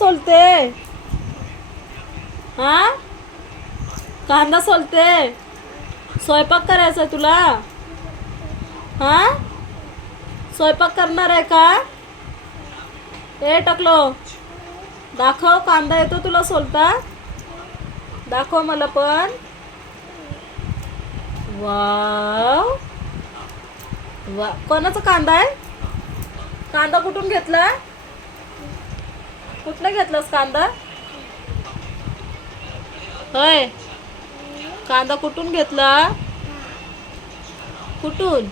सोलते? हा, कांदा सोलते? स्वयंपाक करायचा तुला? हा, स्वयंपाक करणार आहे का? ए टकलो, दाखव, कांदा येतो तुला सोलता? दाखव मला पण. वाव वा, कोणाचा कांदा आहे? कांदा कुठून घेतला? कुठला घेतलास कांदा? होय, कांदा कुठून घेतला? कुठून?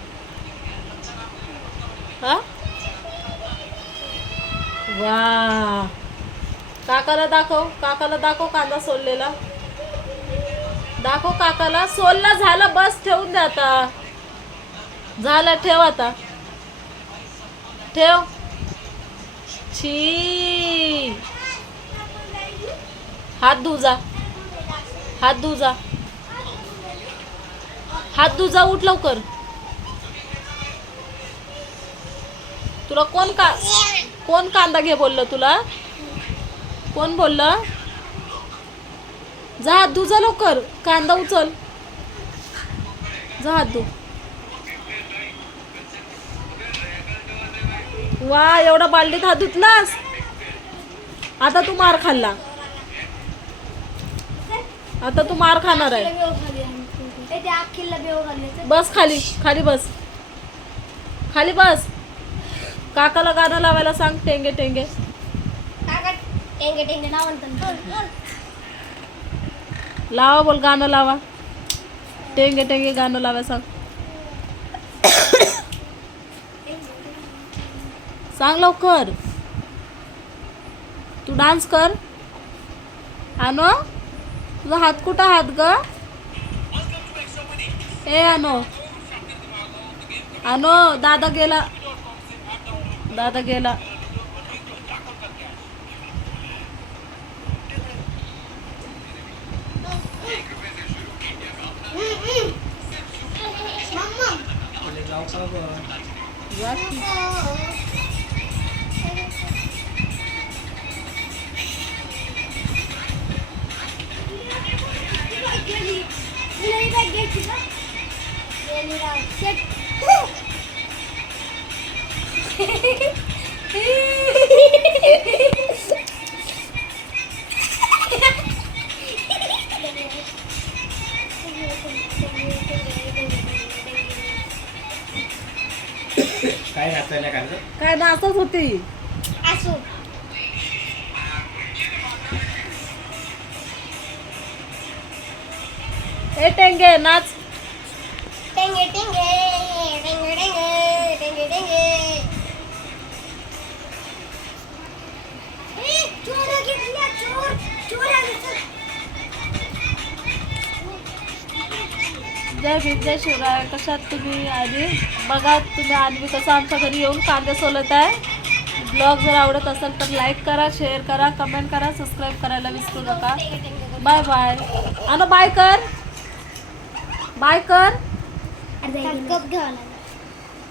हा, वा, काकाला दाखव, काकाला दाखव कांदा सोललेला. दाखव काकाला. सोलला, झालं, बस, ठेवून दे आता. झालं, ठेव आता, ठेव. छी, हात धु जा, हात धु जा, हात धु जा, उठ लवकर. तुला कोण कांदा घे बोललं तुला? कोण बोललं? जा, हात धु जा लवकर, कांदा उचल, जा हात धु. वा, एवढा बालडीत हात धुतलास? आता तू मार खाल्ला, आता तू मार खाणार आहे. बस खाली, खाली बस, खाली बस. काकाला गाणं लावायला सांग, टेंगे टेंगे. लावा बोल, गाणं लावा, टेंगे टेंगे गाणं लावा सांग. सांग लवकर. तू डान्स कर. आनो, तुझा हात कुठं हात ग? ए आनो, आनो, दादा गेला, दादा गेला. काय नाचायला कांदा? काय नाचत होती? ए टेंगे, नाच. टेंगे टेंगे टेंगे टेंगे टेंगे टेंगे. ए, चोर घेतल्या, चोर, चोर आले. जय भीम, जय शिवराय. कशात तुम्ही? आधी बघा तुम्ही, आधी कसं आमच्या घरी येऊन कांदे सोलत आहे. ब्लॉग जर आवडत असेल तर लाईक करा, शेअर करा, कमेंट करा, सबस्क्राईब करायला विसरू नका. Bye bye. आनो, बाय कर, बाय कर. कप घ्यावा लागेल.